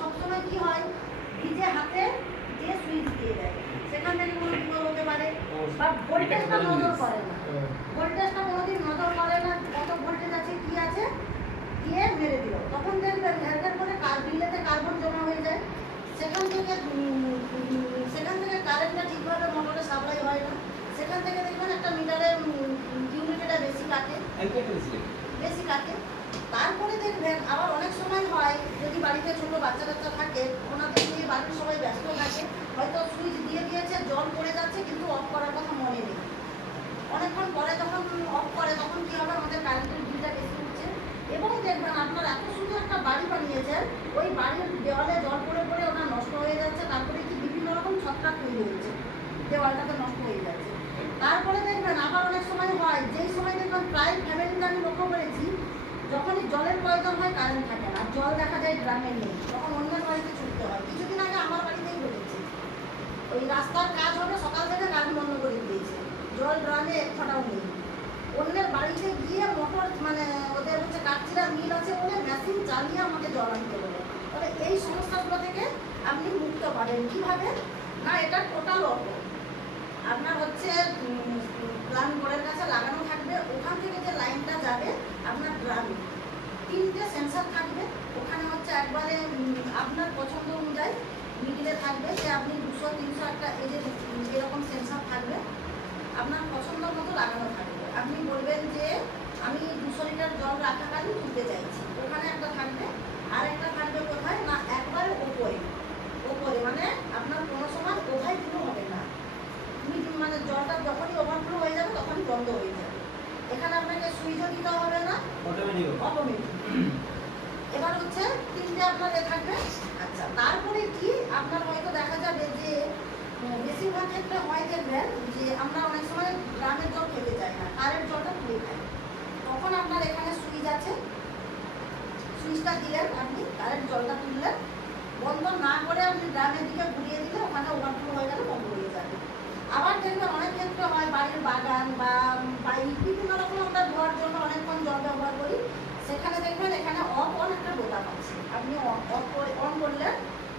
সবসময় কি হয়, নিজে হাতে যে সুইচ দিয়ে দেয় সেখান থেকে কোনো বিপদ হতে পারে, বা ভোল্টেজটা নজর করে না, ভোল্টেজটা কোনোদিন নজর করে না কত ভোল্টেজ আছে কি আছে, দিয়ে মেরে দিল, তখন দেখবেন ঘ্যার করে রিলেতে কার্বন জমা হয়ে যায়, সেখান থেকে কারেন্টটা ঠিকভাবে মোটরে সাপ্লাই হয় না, সেখান থেকে দেখবেন একটা মিটারের ইউনিটটা বেশি কাটে। তারপরে দেখবেন আবার অনেক সময় হয়, যদি বাড়িতে ছোট বাচ্চা কাচ্চা থাকে, ওনাদের নিয়ে বাড়ির সবাই ব্যস্ত থাকে, হয়তো সুইচ দিয়ে দিয়েছে, জল পড়ে যাচ্ছে, কিন্তু অফ করার কথা মনে নেই, অনেকক্ষণ পরে যখন অফ করে তখন কী হবে, আমাদের কারেন্টের বিলটা বেশি উঠছে। এবং দেখবেন আপনার এত সুন্দর একটা বাড়ি বানিয়েছেন, ওই বাড়ির দেওয়ালে জল পড়ে পড়ে ওনার নষ্ট হয়ে যাচ্ছে, তারপরে কি বিভিন্ন রকম ছত্রাক তৈরি হচ্ছে, দেওয়ালটাতে নষ্ট হয়ে যাচ্ছে। তারপরে দেখবেন আবার অনেক সময় হয়, যেই সময় দেখবেন প্রায় ফ্যামিলিতে আমি লক্ষ্য করেছি, যখনই জলের প্রয়োজন হয় কারেন্ট থাকে না, জল দেখা যায় গ্রামে নেই, তখন অন্যের বাড়িতে ছুটতে হয়। কিছুদিন আগে আমার বাড়িতেই ঘটেছে, ওই রাস্তার কাজ হবে, সকাল থেকে কারেন্ট বন্ধ করে দিয়েছে, জল গ্রামে এক ফোঁটাও নেই, অন্যের বাড়িতে গিয়ে মোটর মানে ওদের হচ্ছে কাঠচিরা মিল আছে বলে মেশিন চালিয়ে আমাকে জল আনতে বলে। তবে এই সমস্যাগুলো থেকে আপনি মুক্ত পাবেন কীভাবে না, এটা টোটাল অটো আপনার হচ্ছে প্লান বোর্ডের কাছে লাগানো থাকবে, ওখান থেকে যে লাইনটা যাবে আপনার গ্রামে 3টে সেন্সার থাকবে, ওখানে হচ্ছে একবারে আপনার পছন্দ অনুযায়ী মিডিলে থাকবে, যে আপনি 200 300 একটা এই যে এরকম সেন্সার থাকবে, আপনার পছন্দ মতো লাগানো থাকবে। আপনি বলবেন যে আমি 200 লিটার জল রাখাকালীন তুলতে চাইছি, ওখানে একটা থাকবে, আর একটা থাকবে কোথায় না একবারে ওপরে মানে আপনার কোনো সময় ওভারফ্লো হবে না, মানে জলটা যখনই ওভারফ্লো হয়ে যাবে তখনই বন্ধ হয়ে যাবে, এখানে আপনাকে সুইচও দিতে হবে না, অটোমেটিক। এবার হচ্ছে 3টে আপনার থাকবে। আচ্ছা, তারপরে কি আপনার হয়তো দেখা যাবে যে বেশিরভাগ ক্ষেত্রে হয় দেখবেন যে আমরা অনেক সময় গ্রামের জল খেতে চাই না, কারেন্ট জলটা পুড়ে খাই, তখন আপনার এখানে সুইচ আছে, সুইচটা দিলেন, আপনি কারেন্ট জলটা তুললেন, বন্ধ না করে আপনি গ্রামের দিকে ঘুরিয়ে দিলে ওখানে ওভারফ্লো হয়ে গেলে বন্ধ হয়ে যাবে। আবার দেখবেন অনেক ক্ষেত্রে হয় বাড়ির বাগান বা বাইক বিভিন্ন রকম আমরা ধোয়ার জন্য অনেকক্ষণ জল ব্যবহার করি, সেখানে দেখবেন এখানে অফ অন একটা বোতাম আছে, আপনি অন করলেন,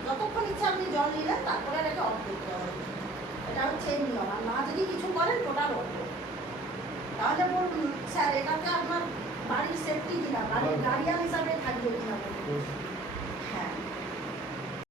যতক্ষণ ইচ্ছা আপনি জল নিলেন, তারপরে এটাকে অফ করতে হবে। এটা হচ্ছে এই নিয়ম, আর না যদি কিছু করেন টোটাল অফ। তাহলে বলুন স্যার, এটাতে আপনার বাড়ির সেফটি কিনা, বাড়ির গার্ডিয়ান হিসাবে থাকবে কিনা?